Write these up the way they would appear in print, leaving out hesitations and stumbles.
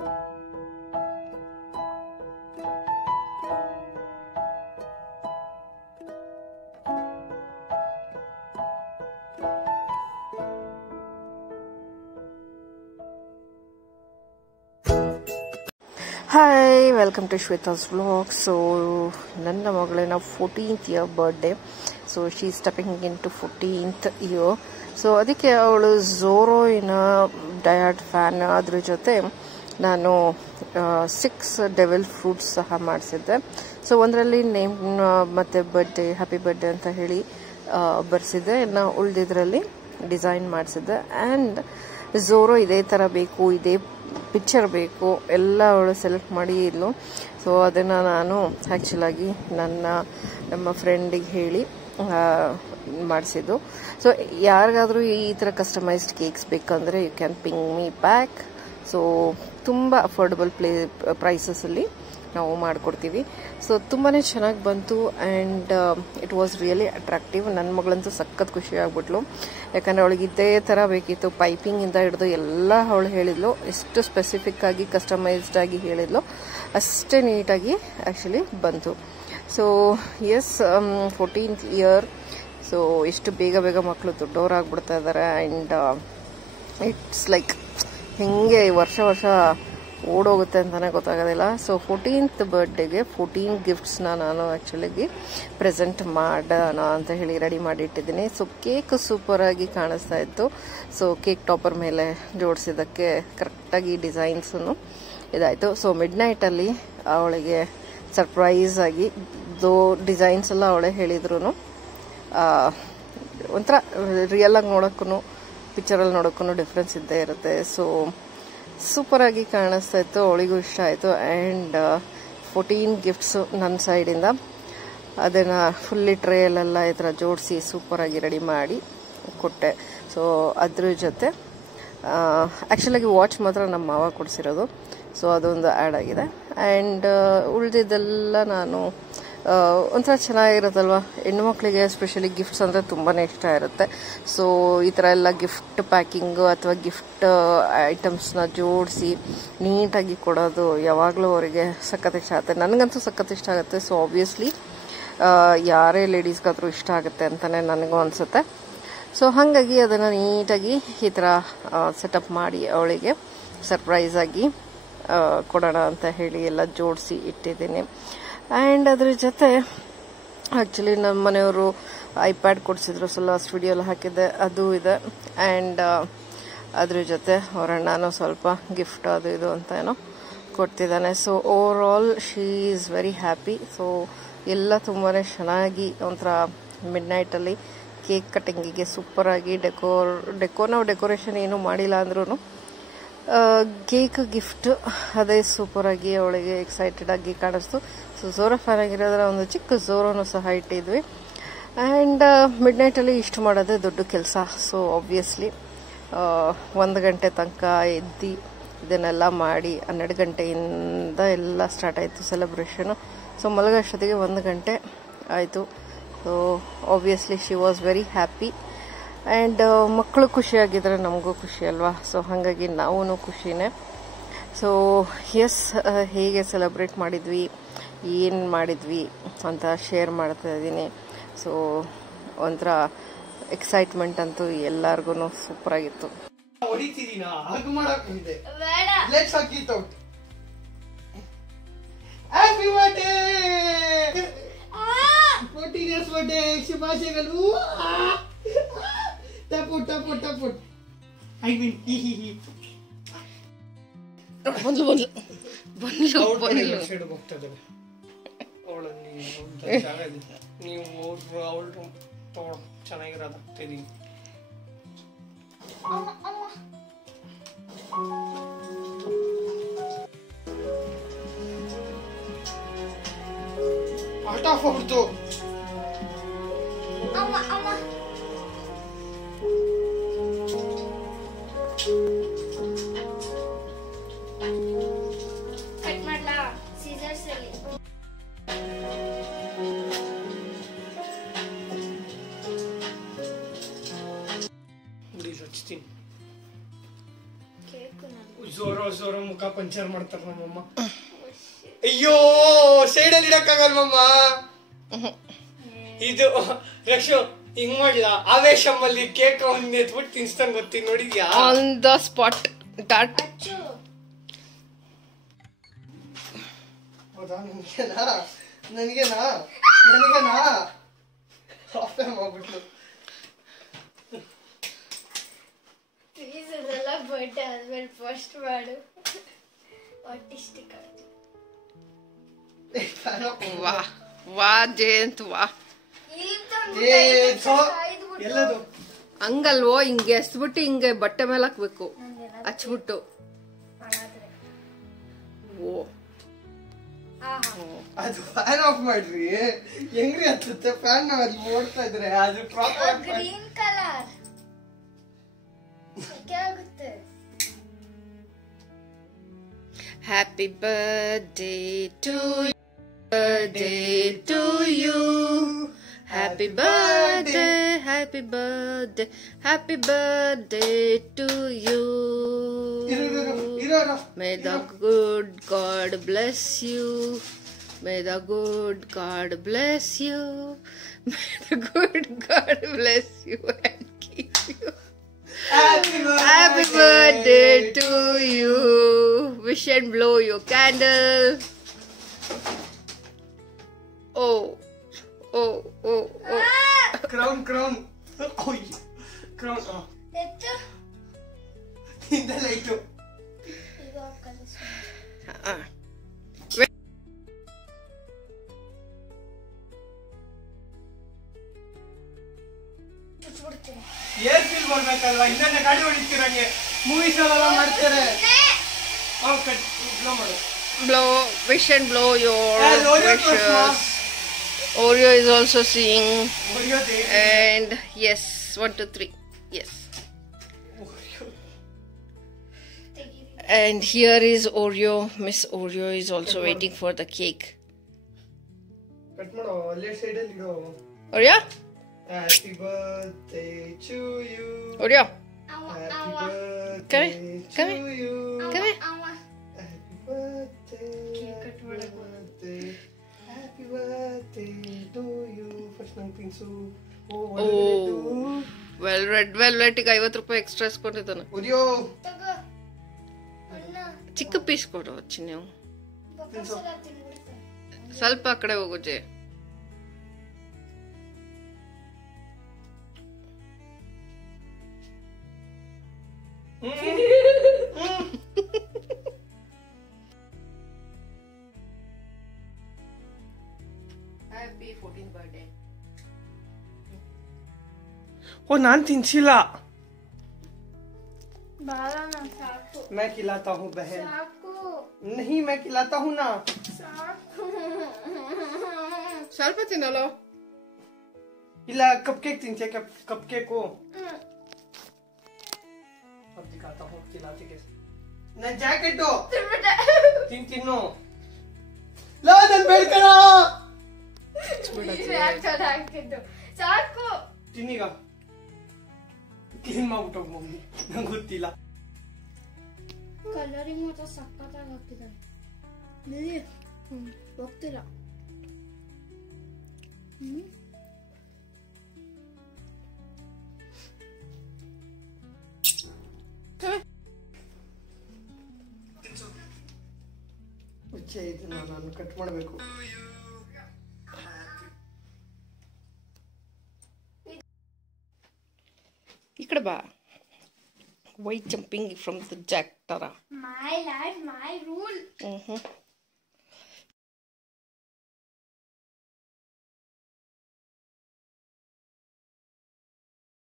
Hi, welcome to Shweta's vlog. So, ನನ್ನ ಮಗಳೇನ 14th year birthday. So, she's stepping into 14th year. So, ಅದಕ್ಕೆ ಅವಳು ಝೋರೋಯಿನ ಡಯಾಡ್ fan. ಅದ್ರ ಜೊತೆ ನಾನು 6 ಡೆವಿಲ್ ಫ್ರೂಟ್ಸ್ ಸಹ ಮಾಡಿಸಿದ್ದೆ. ಸೊ, ಒಂದರಲ್ಲಿ ನೇಮ್ ಮತ್ತೆ ಬರ್ಡೇ, ಹ್ಯಾಪಿ ಬರ್ಡೇ ಅಂತ ಹೇಳಿ ಬರ್ಸಿದ್ದೆ. ಇನ್ನು ಉಳಿದಿದ್ರಲ್ಲಿ ಡಿಸೈನ್ ಮಾಡಿಸಿದ್ದೆ. ಆ್ಯಂಡ್ ಝೋರೋ ಇದೇ ಥರ ಬೇಕು, ಇದೇ ಪಿಕ್ಚರ್ ಬೇಕು ಎಲ್ಲ ಅವಳು ಸೆಲೆಕ್ಟ್ ಮಾಡಿ ಇದ್ಲು. ಸೊ ಅದನ್ನು ನಾನು ಆ್ಯಕ್ಚುಲಾಗಿ ನಮ್ಮ ಫ್ರೆಂಡಿಗೆ ಹೇಳಿ ಮಾಡಿಸಿದ್ದು. ಸೊ ಯಾರಿಗಾದರೂ ಈ ಥರ ಕಸ್ಟಮೈಸ್ಡ್ ಕೇಕ್ಸ್ ಬೇಕಂದರೆ you can ping me back. So ತುಂಬ ಅಫೋರ್ಡಬಲ್ ಪ್ರೈಸಸಲ್ಲಿ ನಾವು ಮಾಡಿಕೊಡ್ತೀವಿ. ಸೊ ತುಂಬಾ ಚೆನ್ನಾಗಿ ಬಂತು and it was really attractive. ನನ್ನ ಮಗಳಂತೂ ಸಖತ್ ಖುಷಿ ಆಗ್ಬಿಟ್ಲು, ಯಾಕಂದರೆ ಅವಳಿಗೆ ಇದೇ ಥರ ಬೇಕಿತ್ತು. ಪೈಪಿಂಗಿಂದ ಹಿಡಿದು ಎಲ್ಲ ಅವಳು ಹೇಳಿದ್ಲು. ಎಷ್ಟು ಸ್ಪೆಸಿಫಿಕ್ ಆಗಿ ಕಸ್ಟಮೈಸ್ಡ್ ಆಗಿ ಹೇಳಿದ್ಲು ಅಷ್ಟೇ ನೀಟಾಗಿ ಆ್ಯಕ್ಚುಲಿ ಬಂತು. So S, 14th year. So ಎಷ್ಟು ಬೇಗ ಮಕ್ಕಳು ದೊಡ್ಡವರಾಗ್ಬಿಡ್ತಾ ಇದ್ದಾರೆ. ಆ್ಯಂಡ್ ಇಟ್ಸ್ ಲೈಕ್ ಹಿಂಗೆ ವರ್ಷ ಓಡೋಗುತ್ತೆ ಅಂತಲೇ ಗೊತ್ತಾಗೋದಿಲ್ಲ. ಸೊ 14th ಬರ್ಡೇಗೆ 14 ಗಿಫ್ಟ್ಸ್ನ ನಾನು ಆ್ಯಕ್ಚುಲಿಗೆ ಪ್ರೆಸೆಂಟ್ ಮಾಡೋಣ ಅಂತ ಹೇಳಿ ರೆಡಿ ಮಾಡಿಟ್ಟಿದ್ದೀನಿ. ಸೊ ಕೇಕ್ ಸೂಪರಾಗಿ ಕಾಣಿಸ್ತಾ ಇತ್ತು. ಸೊ ಕೇಕ್ ಟಾಪರ್ ಮೇಲೆ ಜೋಡಿಸಿದ್ದಕ್ಕೆ ಕರೆಕ್ಟಾಗಿ ಡಿಸೈನ್ಸನ್ನು ಇದಾಯಿತು. ಸೊ ಮಿಡ್ ನೈಟಲ್ಲಿ ಅವಳಿಗೆ ಸರ್ಪ್ರೈಸ್ ಆಗಿ ಡಿಸೈನ್ಸ್ ಎಲ್ಲ ಅವಳೇ ಹೇಳಿದ್ರು. ಒಂಥರ ರಿಯಲಾಗಿ ನೋಡೋಕ್ಕೂ ಪಿಕ್ಚರಲ್ಲಿ ನೋಡೋಕ್ಕೂ ಡಿಫ್ರೆನ್ಸ್ ಇದ್ದೇ ಇರುತ್ತೆ. ಸೊ ಸೂಪರಾಗಿ ಕಾಣಿಸ್ತಾ ಇತ್ತು, ಅವಳಿಗೂ ಇಷ್ಟ ಆಯಿತು. ಆ್ಯಂಡ್ 14 ಗಿಫ್ಟ್ಸು ನನ್ನ ಸೈಡಿಂದ ಅದನ್ನು ಫುಲ್ಲಿ ಟ್ರೇಯಲ್ಲೆಲ್ಲ ಈ ಥರ ಜೋಡಿಸಿ ಸೂಪರಾಗಿ ರೆಡಿ ಮಾಡಿ ಕೊಟ್ಟೆ. ಸೊ ಅದ್ರ ಜೊತೆ ಆ್ಯಕ್ಚುಲಾಗಿ ವಾಚ್ ಮಾತ್ರ ನಮ್ಮ ಮಾವ ಕೊಡಿಸಿರೋದು. ಸೊ ಅದೊಂದು ಆ್ಯಡ್ ಆಗಿದೆ. ಆ್ಯಂಡ್ ಉಳಿದಿದ್ದೆಲ್ಲ ನಾನು ಒಂಥರ ಚೆನ್ನಾಗಿರುತ್ತಲ್ವ, ಹೆಣ್ಮಕ್ಳಿಗೆ ಎಸ್ಪೆಷಲಿ ಗಿಫ್ಟ್ಸ್ ಅಂದರೆ ತುಂಬಾ ಇಷ್ಟ ಇರುತ್ತೆ. ಸೊ ಈ ಥರ ಎಲ್ಲ ಗಿಫ್ಟ್ ಪ್ಯಾಕಿಂಗು ಅಥವಾ ಗಿಫ್ಟ್ ಐಟಮ್ಸ್ನ ಜೋಡಿಸಿ ನೀಟಾಗಿ ಕೊಡೋದು ಯಾವಾಗಲೂ ಅವರಿಗೆ ಸಖತ್ ಇಷ್ಟ ಆಗುತ್ತೆ. ನನಗಂತೂ ಸಖತ್ ಇಷ್ಟ ಆಗುತ್ತೆ. ಸೊ ಆಬ್ವಿಯಸ್ಲಿ ಯಾರೇ ಲೇಡೀಸ್ಗಾದರೂ ಇಷ್ಟ ಆಗುತ್ತೆ ಅಂತಲೇ ನನಗೂ ಅನಿಸುತ್ತೆ. ಸೊ ಹಾಗಾಗಿ ಅದನ್ನು ನೀಟಾಗಿ ಈ ಥರ ಸೆಟಪ್ ಮಾಡಿ ಅವಳಿಗೆ ಸರ್ಪ್ರೈಸಾಗಿ ಕೊಡೋಣ ಅಂತ ಹೇಳಿ ಎಲ್ಲ ಜೋಡಿಸಿ ಇಟ್ಟಿದ್ದೀನಿ. ಆ್ಯಂಡ್ ಅದ್ರ ಜೊತೆ ಆ್ಯಕ್ಚುಲಿ ನಮ್ಮ ಮನೆಯವರು ಐಪ್ಯಾಡ್ ಕೊಡಿಸಿದ್ರು. ಸೊ ಲಾಸ್ಟ್ ವಿಡಿಯೋಲ್ಲಿ ಹಾಕಿದ್ದೆ, ಅದು ಇದೆ. ಆ್ಯಂಡ್ ಅದ್ರ ಜೊತೆ ಅವರಣ್ಣನೂ ಸ್ವಲ್ಪ ಗಿಫ್ಟ್ ಅದು ಇದು ಅಂತ ಏನೋ ಕೊಡ್ತಿದ್ದಾನೆ. So overall she is very happy. So ಎಲ್ಲ ತುಂಬಾ ಚೆನ್ನಾಗಿ ಒಂಥರ ಮಿಡ್ ನೈಟಲ್ಲಿ ಕೇಕ್ ಕಟ್ಟಿಂಗಿಗೆ ಸೂಪರಾಗಿ ನಾವು ಡೆಕೋರೇಷನ್ ಏನೂ ಮಾಡಿಲ್ಲ ಅಂದ್ರೂ ಕೇಕ್ ಗಿಫ್ಟ್ ಅದೇ ಸೂಪರಾಗಿ ಅವಳಿಗೆ ಎಕ್ಸೈಟೆಡ್ ಆಗಿ ಕಾಣಿಸ್ತು. ಸೊ ಝೋರೋ ಫ್ಯಾನ್ ಆಗಿರೋದ್ರೆ ಒಂದು ಚಿಕ್ಕ ಝೋರೋನು ಸಹ ಇಟ್ಟಿದ್ವಿ. ಆ್ಯಂಡ್ ಮಿಡ್ ನೈಟಲ್ಲಿ ಇಷ್ಟು ಮಾಡೋದೇ ದೊಡ್ಡ ಕೆಲಸ. ಸೊ ಆಬ್ವಿಯಸ್ಲಿ 1 ಗಂಟೆ ತನಕ ಎದ್ದು ಇದನ್ನೆಲ್ಲ ಮಾಡಿ 12 ಗಂಟೆಯಿಂದ ಎಲ್ಲ ಸ್ಟಾರ್ಟ್ ಆಯಿತು ಸೆಲೆಬ್ರೇಷನು. ಸೊ ಮಲಗೋಷ್ಟೊತ್ತಿಗೆ 1 ಗಂಟೆ ಆಯಿತು. So obviously she was very happy. And ಮಕ್ಕಳು ಖುಷಿಯಾಗಿದ್ದರೆ ನಮಗೂ ಖುಷಿ ಅಲ್ವಾ. ಸೊ ಹಾಗಾಗಿ ನಾವೂ ಖುಷಿನೇ. ಸೊ ಎಸ್, ಹೇಗೆ ಸೆಲೆಬ್ರೇಟ್ ಮಾಡಿದ್ವಿ, ಏನು ಮಾಡಿದ್ವಿ ಅಂತ ಶೇರ್ ಮಾಡ್ತಾ ಇದ್ದೀನಿ. ಸೊ ಒಂಥರ ಎಕ್ಸೈಟ್ಮೆಂಟ್ ಅಂತೂ ಎಲ್ಲರಿಗೂ ಸೂಪರಾಗಿತ್ತು. ಚೆನ್ನಾಗಿರೋದಾಗ್ತಿದೀನಿ. ಆಟ ಹೊಡ್ತು ಕಟ್ ಮಾಡ್ಲಾ ಸೀಸರ್ಸ್ ಅಲ್ಲಿ. ಜೋರೋ ಮುಖ ಪಂಚರ್ ಮಾಡ್ತಾರ ನಮ್ಮಮ್ಮ. ಅಯ್ಯೋ ಸೈಡಲ್ಲಿ ಇಡಕ್ಕಾಗಲ್ವಮ್ಮ. ಇದು ರಕ್ಷು ಹಿಂಗ್ ಮಾಡಿದ ಆವೇಶಮ್ಮಲ್ಲಿ ಕೇಕ್ ಒಂದ್ ಎತ್ಬಿಟ್ಟು ತಿನ್ಸ್ದಂಗ್ ಗೊತ್ತಿ ನೋಡಿದ್ಯಾ? On the spot taught. ಹೌದಾ? ನನಗೇನಾ ಸಾಫ್ಟ್ವೇರ್ ಮಾಡ್ಬಿಟ್ಲು. ಇದೆಲ್ಲ ಬರ್ಡೇ ಆದ್ಮೇಲೆ ಫಸ್ಟ್ ಮಾಡು. ಆರ್ಟಿಸ್ಟಿಕ್ ವಾ ವಾ ಜಯಂತ್ ವಾ. ಎಲ್ಲದು ಹಂಗಲ್ವೋ, ಹಿಂಗೆ ಎಸ್ಬಿಟ್ಟು ಹಿಂಗೆ ಬಟ್ಟೆ ಮೇಲೆ ಹಾಕ್ಬೇಕು ಹಚ್ಬಿಟ್ಟು. ಓ ಅದು ಫ್ಯಾನ್ ಆಫ್ ಮಾಡ್ರಿ. ಹೆಂಗ್ರಿ ಹತ್ತುತ್ತೆ ಫ್ಯಾನ್ ನಾವ್ ಅಲ್ಲಿ ಓಡ್ತಾ ಇದ್ರೆ ಅದು ಗ್ರೀನ್ ಕಲರ್ ಆಗುತ್ತೆ. Happy birthday to birthday to you, happy birthday, happy birthday, happy birthday to you. May the good God bless you, may the good God bless you, may the good God bless you and keep you. Happy birthday to you. Wish and blow your candle. Oh, oh, oh, oh. Crown. Oh, crown. ಎತ್ತು ಇಂದ light. ಈಗ ಕಲಿಸು. Air feel ಬರ್ಬೇಕಲ್ವಾ? ಇನ್ನೊಂದು ಗಾಡಿ ಹೊಡಿತೀರಂಗೆ movies ಎಲ್ಲ ಮಾಡ್ತಾರೆ. Blow, wish and blow your wishes. Oreo is also seeing. And yes, 1, 2, 3. Yes. And here is Oreo. Miss Oreo is also waiting for the cake. Cut ಮಾಡೋ, ಲೆಫ್ಟ್ ಸೈಡ್ ಅಲ್ಲಿ ಇಡೋ. Oreo? Happy birthday to you. Oreo? Happy birthday Come to you. Come here. Happy birthday. Happy birthday to you. First ನಂಗೆ ತಿನ್ಸು. Oh, well red velvet ಗೆ 50 ರೂಪಾಯಿ extra ಇಸ್ಕೊಂಡಿದ್ದಾನೆ. ಉರಿಯೋ. ತಗೋ ಅಣ್ಣ ಚಿಕ್ಕ piece ಕೊಡು ಚಿನ್ನು. ಬಕಸಲ ತಿನ್ಬಿಡ್ತಾನೆ. ಸ್ವಲ್ಪ ಆ ಕಡೆ ಹೋಗು ಜೆ. Happy 14th birthday. ಓ ನಾನ್ ತಿನ್ಸಿಲ್ಲ. ಬಾಲನ ಸಾಕು मैं खिलाता हूँ बहन. ಸಾಕು नहीं मैं खिलाता हूँ ना. ಸಾಕು ಸ್ವಲ್ಪ ತಿನ್ನಲೋ. ಇಲ್ಲ ಕಪ್ ಕೇಕ್ ತಿಂತೆ ಕಪ್ ಕೇಕು. अब दिखाता हूँ खिलाते कैसे. ನನ್ನ ಜಾಕೆಟ್ ತಿನ್ನು. ಲಾ ನನ್ ಬೇಡ್ಕಣ. ಹಾಕಿದ್ದು ಸಾಕು. ತಿನ್ನೀಗ ಕ್ಲೀನ್ ಮಾಡ್ಬಿಟ್ಟು ಮಮ್ಮಿ, ನಂಗೆ ಗೊತ್ತಿಲ್ಲ. ಕಲರಿಂಗ್ ಮಾತ್ರ ಸಕ್ಕತ್ತಾಗಿ ಹಾಕಿದ್ದಾನೆ. ಹೋಗ್ತಿಲ್ಲ. ಹುಚ್ಚೆ ಇದನ್ನ ನಾನು ಕಟ್ ಮಾಡಬೇಕು. ಈ ಕಡೆ ಬಾ. Why jumping from the jack ತರ. My life my rule.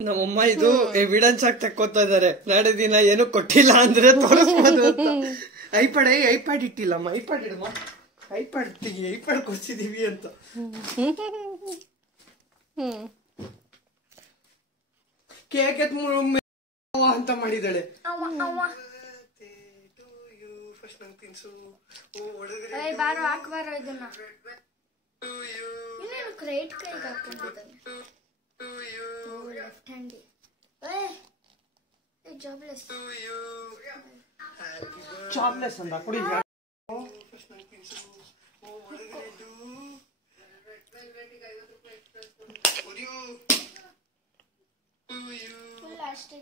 ನಮ್ಮಮ್ಮ ಇದು ಎವಿಡೆನ್ಸ್ ಆಗಿ ತಕ್ಕೋತಾ ಇದಾರೆ. ನಾಳೆ ದಿನ ಏನು ಕೊಟ್ಟಿಲ್ಲ ಅಂದ್ರೆ ತೋರಿಸ್ಬೋದು ಅಂತ. ಐಪ್ಯಾಡ್ ಇಟ್ಟಿಲ್ಲಮ್ಮ. ಐಪ್ಯಾಡ್ ಇಡಮ್ಮ. ಐಪ್ಯಾಡ್ ತೆಗಿ. ಐಪ್ಯಾಡ್ ಕೊಡ್ಸಿದೀವಿ ಅಂತ. ಕೇಕ್ ಅಂತ ಮಾಡಿದಾಳೆ. ಫಸ್ಟ್ ನಂಗೆ ತಿನ್ಸು. ಬಾರೋ ಹಾಕ್ಬಾರೋ ಇದನ್ನ. ಇನ್ನೇನು ಕ್ರೇಟ್ ಕೈಗೆ ಹಾಕೊಂಡಿದ್ದಾನೆ. Left handy. ಜಾಬ್ಲೆಸ್. ಜಾಬ್ಲೆಸ್ ಅಂತ ಕೊಡಿ. ಫುಲ್ ಅಷ್ಟೇ.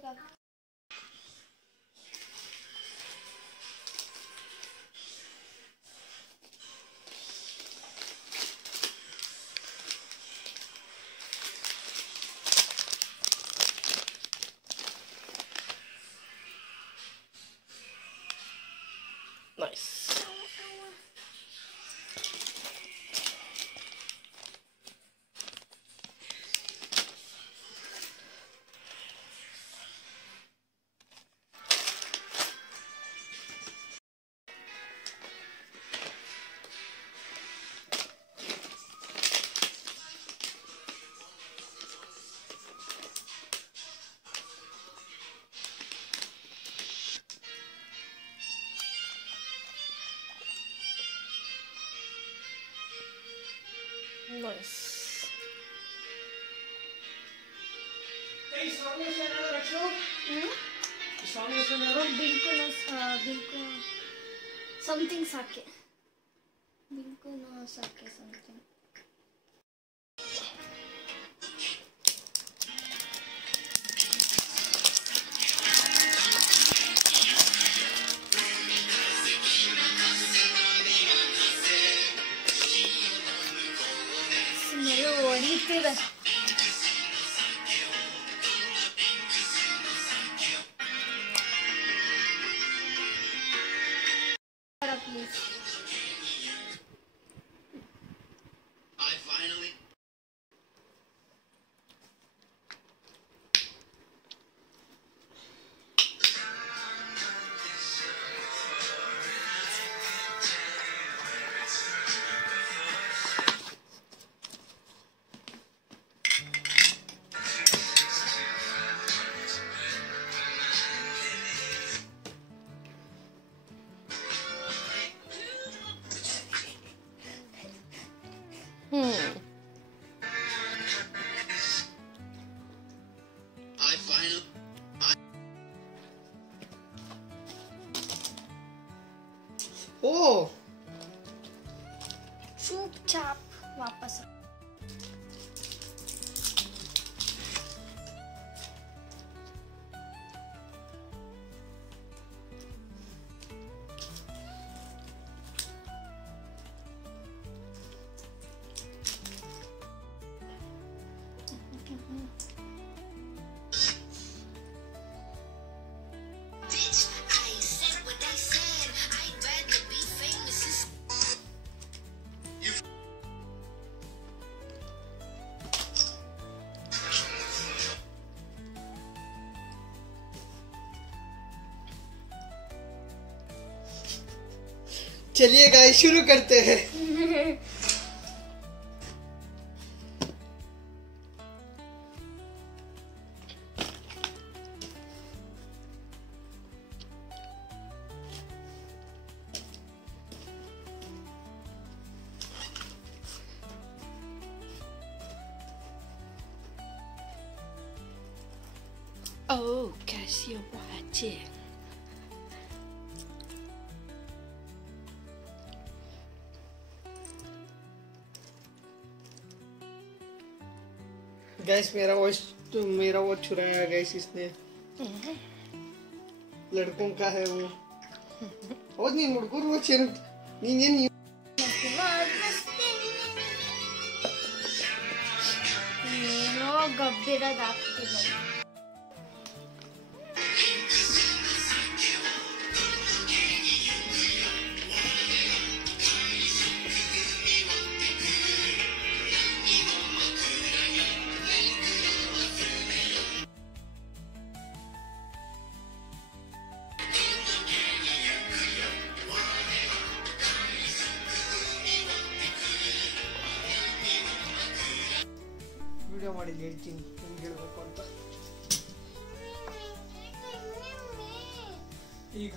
Nice. Nice. Hey, song is another Rakshu? Song is another? Binku something sake. Binku no sake something. ಹೊಡಿತಿದೆ. ಪ್ಲೀಸ್. Oh! चुपचाप वापस. चलिए गाइस शुरू करते हैं. Oh, Casio watching. गाइस मेरा वो चुराया गाइस इसने. लड़कों का है वो. और नहीं मुड़कुर वो चेन नहीं ಏನೋ ಗಬ್ಬಿರೋದಾಗ್ತಿಲ್ಲ. ವಿಡಿಯೋ ಮಾಡಿ ಹೇಳ್ತೀನಿ ನಿಮ್ಗೆ ಹೇಳ್ಬೇಕು ಅಂತ. ಈಗ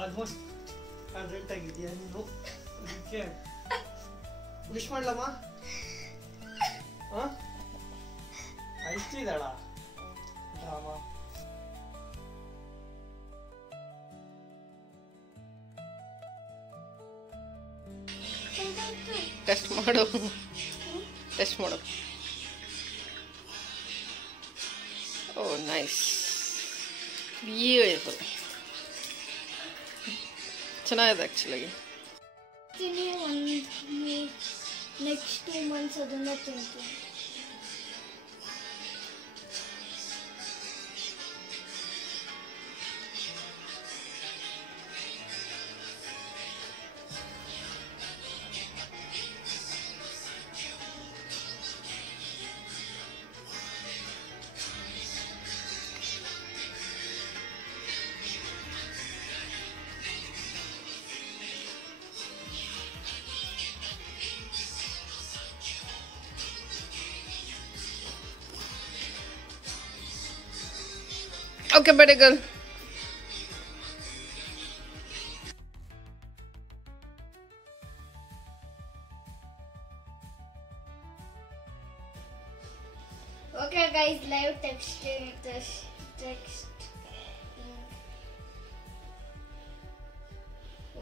ಆಲ್ಮೋಸ್ಟ್ ಅಡಲ್ಟ್ ಆಗಿದೆಯಾ ನೀನು? ಅದಕ್ಕೆ ವಿಶ್ ಮಾಡ್ಲಮ್ಮ? ಅಷ್ಟಿದಾಳ ಡ್ರಾಮಾ. ಟೆಸ್ಟ್ ಮಾಡು, ಟೆಸ್ಟ್ ಮಾಡು. ಓ ನೈಸ್, ಬ್ಯೂಟಿಫುಲ್, ಚೆನ್ನಾಗಿದೆ ಆ್ಯಕ್ಚುಲಾಗಿ. ನೆಕ್ಸ್ಟ್ 2 months ಅದನ್ನ ತಿಂತೀನಿ. Okay, better girl. Okay, guys, live text.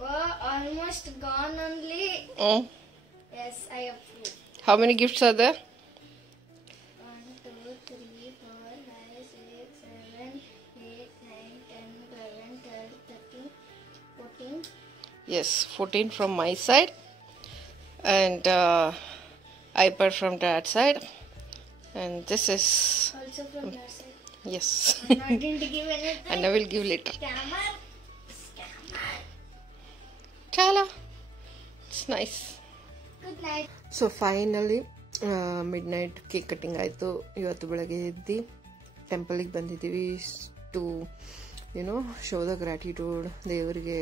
Wow, almost gone only. Oh. Yes, I approve. How many gifts are there? 1, 2, 3, 4, 5, 6, 7, 8, 9, 10, 11, 12, 13, 14. Yes, 14 from my side, and iPad from dad's side, and this is Also from your side. yes. I'm not going to give anything. And I will give later. Scammer. Chala, it's nice. Good night. So finally mid night cake cutting ಆಯಿತು. ಇವತ್ತು ಬೆಳಗ್ಗೆ ಎದ್ದು ಟೆಂಪಲಿಗೆ ಬಂದಿದ್ದೀವಿ to show the gratitude. ದೇವರಿಗೆ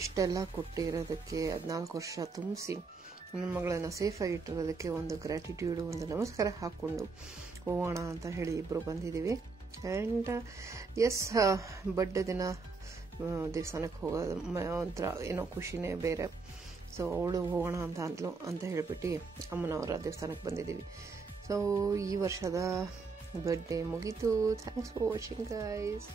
ಇಷ್ಟೆಲ್ಲ ಕೊಟ್ಟಿರೋದಕ್ಕೆ 14 ವರ್ಷ ತುಂಬಿಸಿ ನನ್ನ ಮಗಳನ್ನು ಸೇಫಾಗಿ ಇಟ್ಟಿರೋದಕ್ಕೆ ಒಂದು ಗ್ರ್ಯಾಟಿಟ್ಯೂಡು, ಒಂದು ನಮಸ್ಕಾರ ಹಾಕ್ಕೊಂಡು ಹೋಗೋಣ ಅಂತ ಹೇಳಿ ಇಬ್ಬರು ಬಂದಿದ್ದೀವಿ. ಆ್ಯಂಡ್ ಎಸ್, ಬರ್ಡೇ ದಿನ ದೇವಸ್ಥಾನಕ್ಕೆ ಹೋಗೋದು ಒಂಥರ ಏನೋ ಖುಷಿನೇ ಬೇರೆ. ಸೊ ಅವಳು ಹೋಗೋಣ ಅಂತ ಅಂದ್ಲು ಅಂತ ಹೇಳ್ಬಿಟ್ಟು ಅಮ್ಮನವರ ದೇವಸ್ಥಾನಕ್ಕೆ ಬಂದಿದ್ದೀವಿ. ಸೊ ಈ ವರ್ಷದ ಬರ್ಡೇ ಮುಗೀತು. Thanks for watching guys.